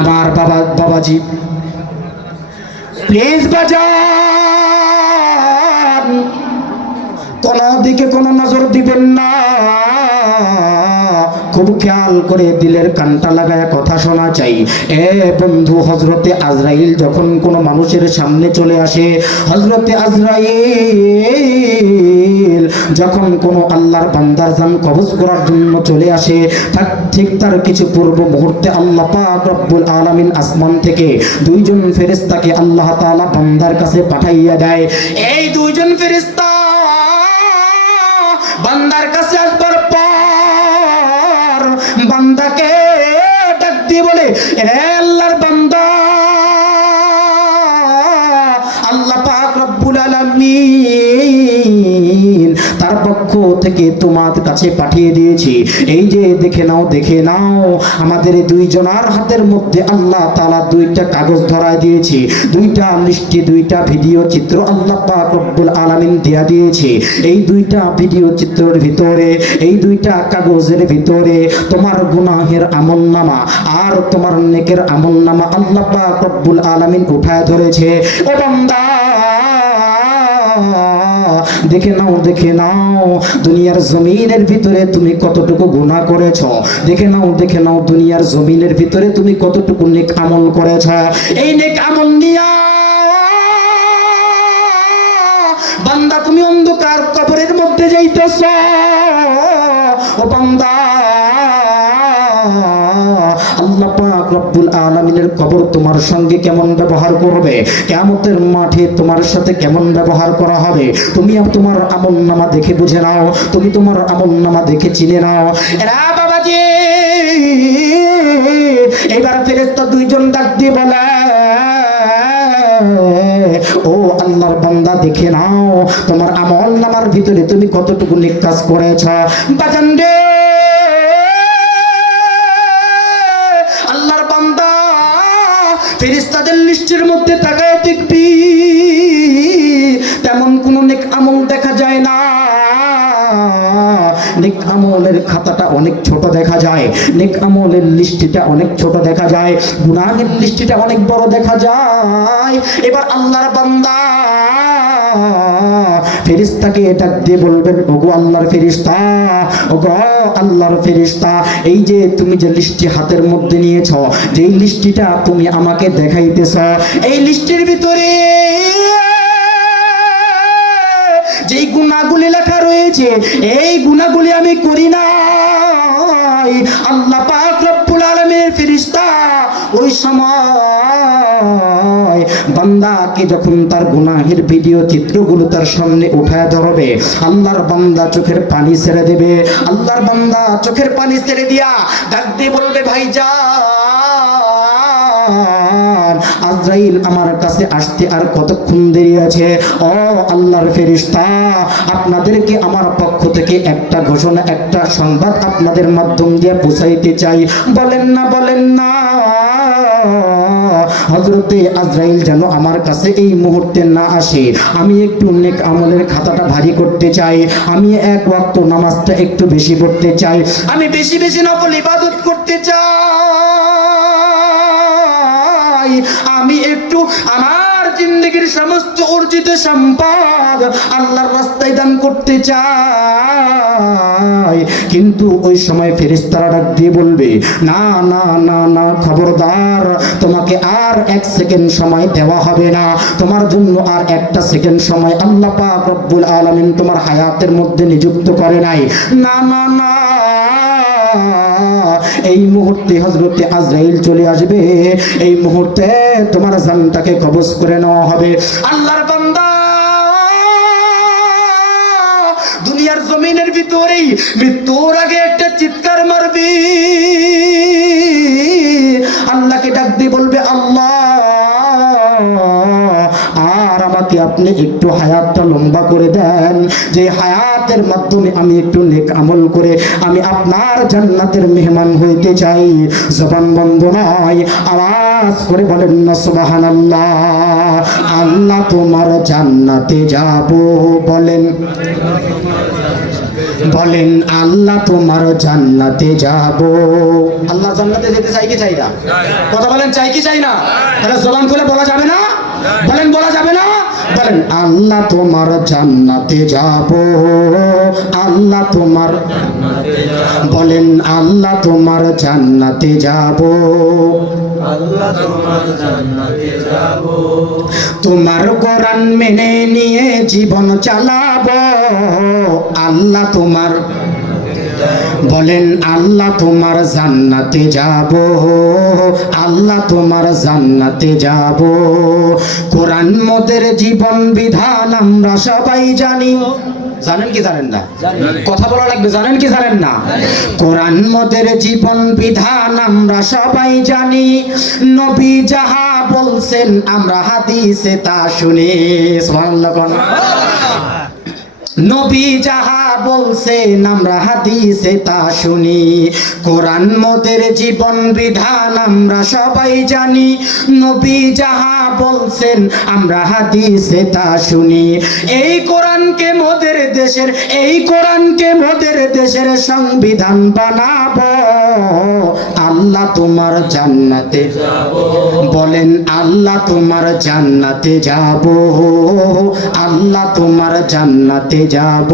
আমার বাবাজি প্লিজ বাজান কোন দিকে কোনো নজর দিবেন না, খুব খেয়াল করে দিলের কানটা লাগায় কথা শোনা চাই। এ বন্ধু, হযরতে আজরাইল যখন কোনো মানুষের সামনে চলে আসে, হযরতে আজরাইল যখন কোনো আল্লাহর বান্দার জান কবজ করার জন্য চলে আসে, ঠিক তার কিছু পূর্ব মুহূর্তে আল্লাহ পাক রব্বুল আলামিন আসমান থেকে দুইজন ফেরেশতাকে আল্লাহ তাআলা বান্দার কাছে পাঠাইয়া দেয়। এই দুইজন ফেরেশতা বান্দার কাছে আসবার পর বান্দাকে ডাক দিয়ে বলে, হে আল্লাহর বান্দা, আল্লাহ পাক রব্বুল আলামিন তার পক্ষ থেকে তোমার কাছে পাঠিয়ে দিয়েছি। এই যে দেখে নাও আমাদের দুইজনার হাতের মধ্যে আল্লাহ তাআলা দুইটা কাগজ ধরায় দিয়েছি, দুইটা মিষ্টি, দুইটা ভিডিও চিত্র আল্লাহ পাক রব্বুল আলামিন দিয়া দিয়েছে। এই দুইটা ভিডিও চিত্রের ভিতরে, এই দুইটা কাগজের ভিতরে তোমার গুনাহের আমলনামা আর তোমার নেকের আমলনামা আল্লাহ পাক রব্বুল আলামিন উঠায় ধরেছে। ও বান্দা, দেখে নাও দুনিয়ার জমিনের ভিতরে তুমি কতটুকু গুনাহ করেছো। দেখে নাও দুনিয়ার জমিনের ভিতরে তুমি কতটুকু নেক আমল করেছো। এই নেক আমল নিয়া বান্দা তুমি অন্ধকার কবরের মধ্যে যাইতেছো। ও বান্দা, আল্লাহ পাক রব্বুল আলামিনের কবর তোমার সঙ্গে কেমন ব্যবহার করবে, কিয়ামতের মাঠে তোমার সাথে কেমন ব্যবহার করা হবে, তুমি তোমার আমলনামা দেখে বুঝে নাও, তুমি তোমার আমলনামা দেখে চিনে নাও। এরা বাবাজি, এবার ফেরেশতা দুইজন ডাক দিয়ে বলে, ও আল্লাহর বান্দা, দেখে নাও তোমার আমলনামার ভিতরে তুমি কতটুকু নেক কাজ করেছো। বাজান রে, আল্লাহর বান্দা ফেরেশতাদের লিস্টের মধ্যে তাকায় দেখবি তেমন কোন নেক আমল দেখা যায় না। নেক আমলের খাতাটা অনেক ছোট দেখা যায়, নেক আমলের লিস্টটা অনেক ছোট দেখা যায়, গুনাহের লিস্টটা অনেক বড় দেখা যায়। এবার আল্লাহর বান্দা ফেরেশতাকে ডাক দিয়ে বলবেন, ওগো আল্লাহর ফেরেশতা, ওগো আল্লাহর ফেরেশতা, এই যে তুমি যে লিস্টটি হাতের মধ্যে নিয়েছো, যেই লিস্টটা তুমি আমাকে দেখাইতেছ, এই লিস্টের ভিতরে যেই গুনাহগুলি লেখা রয়েছে, এই গুনাহগুলি আমি করি নাই। আল্লাহ পাক রব্বুল আলামিনের ফেরেশতা ওই সময় বান্দাকে যখন তার গুনাহের ভিডিও চিত্রগুলো তার সামনে উঠায় ধরবে, আল্লাহর বান্দা চোখের পানি ছেড়ে দেবে। আল্লাহর বান্দা চোখের পানি ছেড়ে দিয়া ডাক দিয়ে বলবে, ভাইজান, আজরাইল আমার কাছে আসতে আর কতক্ষণ দেরি আছে? ও আল্লাহর ফেরেশতা, আপনাদেরকে আমার পক্ষ থেকে একটা ঘোষণা, একটা সংবাদ আপনাদের মাধ্যম দিয়ে পৌঁছাইতে চাই। বলেন না হযরতে আজরাইল যেন আমার কাছে এই মুহূর্তে না আসে। আমি একটু নেক আমলের খাতাটা ভারী করতে চাই, আমি এক ওয়াক্ত নামাজটা একটু বেশি পড়তে চাই, আমি বেশি বেশি নফল ইবাদত করতে চাই, আমি একটু আমার জিন্দেগির সমস্ত অর্জিত সম্পদ আল্লাহর রাস্তায় দান করতে চাই। কিন্তু ওই সময় ফেরেশতারা ডাক দিয়ে বলবে, না না না না, খবরদার, তোমাকে আর এক সেকেন্ড সময় দেওয়া হবে না, তোমার জন্য আর একটা সেকেন্ড সময় আল্লাহ পাক রব্বুল আলামিন তোমার হায়াতের মধ্যে নিযুক্ত করে নাই। না না না, এই মুহূর্তে হযরতে আজরাইল চলে আসবে, এই মুহূর্তে তোমার জানটাকে কবজ করে নেওয়া হবে। আল্লাহর বান্দা দুনিয়ার জমিনের ভিতরেই মৃত্যুর আগে একটা চিৎকার মারবি, আল্লাহকে ডাক দিয়ে বলবে, আল্লাহ, আর আমাকে আপনি একটু হায়াতটা লম্বা করে দেন, যে হায়াতের মাধ্যমে আমি একটু নেক আমল করে আমি আপনার জান্নাতের মেহমান হইতে চাই। জবান বন্ধ নয়, আওয়াজ করে বলেন না সুবহানাল্লাহ। আল্লাহ তোমার জান্নাতে যাব বলেন, বলেন আল্লাহ তোমার জান্নাতে যাব। আল্লাহ জান্নাতে যেতে চাই কি চাই না? কথা বলেন, চাই কি চাই না? তাহলে জবান খুলে বলা যাবে না? বলেন, বলা যাবে না? বলেন আল্লাহ তোমার জান্নাতে যাব, আল্লাহ তোমার, বলেন আল্লাহ তোমার জান্নাতে যাব, আল্লাহ তোমার জান্নাতে যাব। তোমার কোরআন মেনে নিয়ে জীবন চালাবো, আল্লাহ তোমার, বলেন আল্লাহ তোমার জান্নাতে যাব, আল্লাহ তোমার জান্নাতে যাব। কোরআন মোদের জীবন বিধান আমরা সবাই জানি। জানেন কি জানেন না? কথা বলা লাগবে, জানেন কি জানেন না? কোরআন মোদের জীবন বিধান আমরা সবাই জানি। নবী যাহা বলছেন আমরা হাদিসে তা শুনি। সুবহানাল্লাহ। নবী যাহা বলছেন আমরা হাদিসে তা শুনি। কোরআন মোদের জীবন বিধান আমরা সবাই জানি। নবী যাহা বলছেন আমরা হাদিসে তা শুনি। এই কোরআনকে মোদের দেশের, এই কোরআনকে মোদের দেশের সংবিধান বানাবো, আল্লাহ তোমার জান্নাতে যাব। বলেন আল্লাহ তোমার জান্নাতে যাব, আল্লাহ তোমার জান্নাতে যাব।